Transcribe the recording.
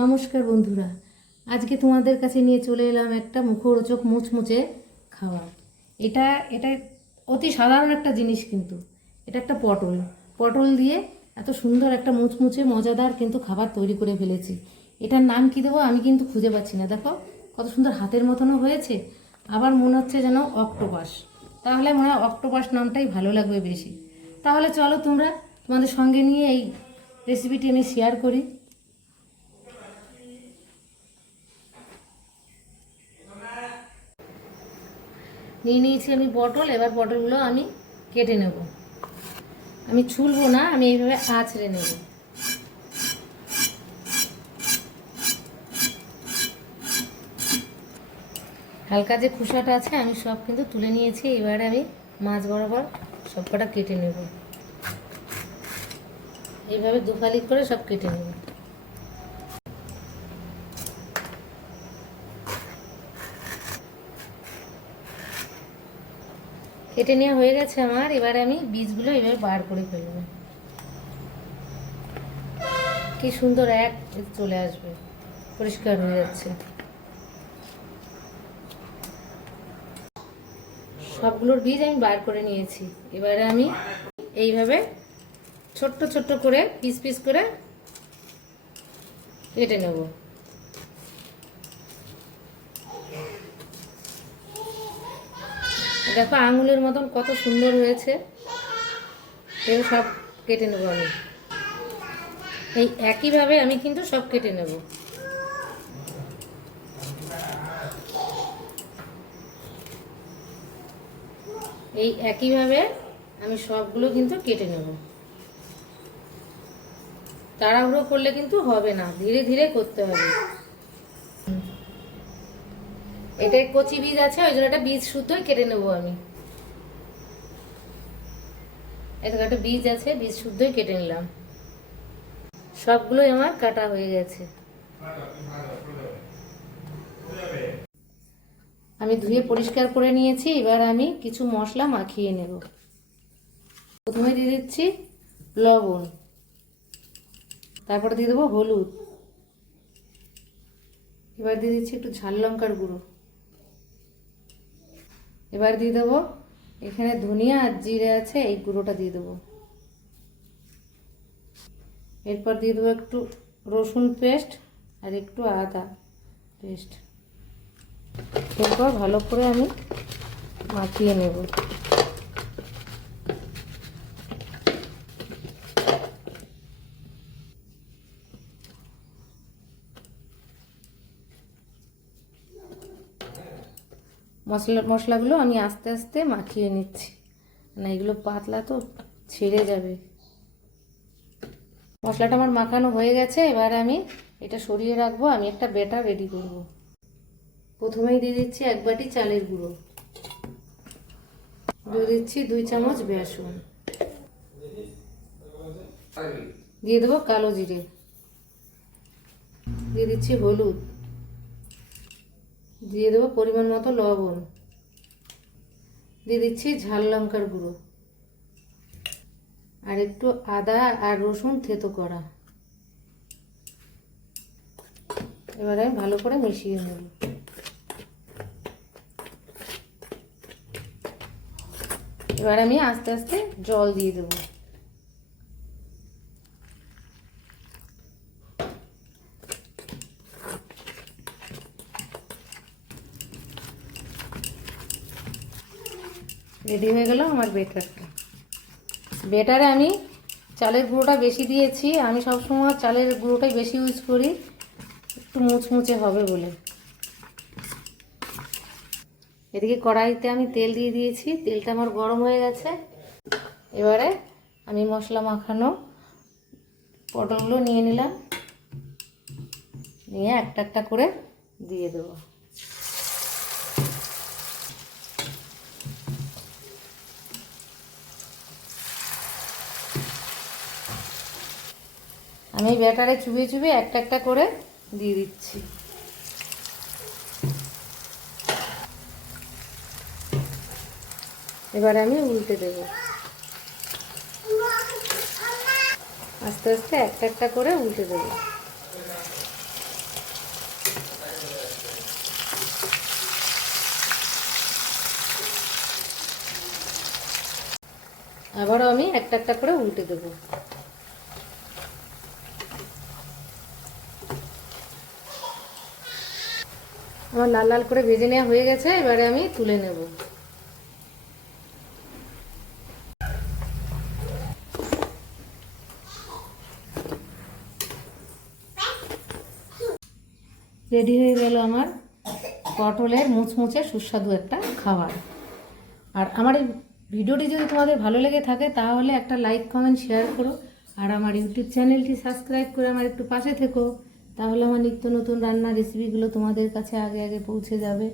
নমস্কার বন্ধুরা, আজকে তোমাদের কাছে নিয়ে চলে এলাম একটা মুখরোচক মুচমুচে খাবার। এটা এটা অতি সাধারণ একটা জিনিস, কিন্তু এটা একটা পটল। পটল দিয়ে এত সুন্দর একটা মুচমুচে মজাদার কিন্তু খাবার তৈরি করে ফেলেছি। এটার নাম কি দেবো আমি কিন্তু খুঁজে পাচ্ছি না। দেখো কত সুন্দর হাতের মতনও হয়েছে, আবার মনে হচ্ছে যেন অক্টোপাস। তাহলে মনে হয় অক্টোপাস নামটাই ভালো লাগবে বেশি। তাহলে চলো তোমাদের সঙ্গে নিয়ে এই রেসিপিটি আমি শেয়ার করি। নিয়ে নিয়েছি আমি পটল। এবার পটলগুলো আমি কেটে নেব। আমি ছুলবো না, আমি এইভাবে আঁচড়ে নেব। হালকা যে খোসাটা আছে আমি সব কিন্তু তুলে নিয়েছি। এবারে আমি মাছ বরাবর সব কটা কেটে নেব। এইভাবে দুফালি করে সব কেটে নেব। কেটে নেওয়া হয়ে গেছে আমার। এবারে আমি বীজগুলো এভাবে বার করে ফেলবো। কি সুন্দর এক চলে আসবে, পরিষ্কার হয়ে যাচ্ছে। সবগুলোর বীজ আমি বার করে নিয়েছি। এবারে আমি এইভাবে ছোট্ট ছোট্ট করে পিস পিস করে কেটে নেব। দেখো আঙুলের মতন কত সুন্দর হয়েছে। এগুলো সব কেটে নেব আমি। এই একইভাবে আমি কিন্তু সব কেটে নেব। এই একইভাবে আমি সবগুলো কিন্তু কেটে নেব। তাড়াহুড়ো করলে কিন্তু হবে না, ধীরে ধীরে করতে হবে। এটা কচি বীজ আছে, ওই জন্য একটা বীজ শুদ্ধই কেটে নেব আমি। এটা একটা বীজ আছে, বীজ শুদ্ধই কেটে নিলাম। সবগুলোই আমার কাটা হয়ে গেছে। আমি ধুয়ে পরিষ্কার করে নিয়েছি। এবার আমি কিছু মশলা মাখিয়ে নেব। প্রথমে দিয়ে দিচ্ছি লবণ, তারপরে দিয়ে দেবো হলুদ, এবার দিয়ে দিচ্ছি একটু ঝাল লঙ্কার গুঁড়ো, এবার দিয়ে দেবো এখানে ধনিয়া আর জিরে আছে, এই গুঁড়োটা দিয়ে দেবো। এরপর দিয়ে দেবো একটু রসুন পেস্ট আর একটু আদা পেস্ট। এরপর ভালো করে আমি মাখিয়ে নেব। মশলাগুলো আমি আস্তে আস্তে মাখিয়ে নিচ্ছি, না এগুলো পাতলা তো ছেড়ে যাবে। মশলাটা আমার মাখানো হয়ে গেছে। এবার আমি এটা সরিয়ে রাখবো। আমি একটা ব্যাটার রেডি করব। প্রথমেই দিয়ে দিচ্ছি 1 বাটি চালের গুঁড়ো, দিয়ে দিচ্ছি 2 চামচ বেসন, দিয়ে দেবো কালো জিরে, দিয়ে দিচ্ছি হলুদ, দিয়ে দেবো পরিমাণ মতো লবণ, দিয়ে দিচ্ছি ঝাল লঙ্কার গুঁড়ো আর একটু আদা আর রসুন থেতো করা। এবার আমি ভালো করে মিশিয়ে নেব। এবার আমি আস্তে আস্তে জল দিয়ে দেবো। রেডি হয়ে গেল আমার বেটারটা। বেটারে আমি চালের গুঁড়োটা বেশি দিয়েছি। আমি সবসময় চালের গুঁড়োটাই বেশি ইউজ করি, একটু মুচমুচে হবে বলে। এদিকে কড়াইতে আমি তেল দিয়ে দিয়েছি, তেলটা আমার গরম হয়ে গেছে। এবারে আমি মশলা মাখানো পটলগুলো নিয়ে নিলাম, নিয়ে একটা একটা করে দিয়ে দেবো। আমি ব্যাটারে চুবিয়ে চুবিয়ে একটা একটা করে দিয়ে দিচ্ছি। এবার আমি উল্টে দেব। আস্তে আস্তে একটা একটা করে উল্টে দেব। আবারও আমি একটা একটা করে উল্টে দেবো। আমার লাল লাল করে ভেজে নেওয়া হয়ে গেছে, এবারে আমি তুলে নেব। রেডি হয়ে গেল আমার পটলের মুচমুচে সুস্বাদু একটা খাবার। আর আমার এই ভিডিওটি যদি তোমাদের ভালো লেগে থাকে তাহলে একটা লাইক কমেন্ট শেয়ার করো, আর আমার ইউটিউব চ্যানেলটি সাবস্ক্রাইব করে আমার একটু পাশে থেকো, তাহলে আমার নিত্য নতুন রান্নার রেসিপিগুলো তোমাদের কাছে আগে আগে পৌঁছে যাবে।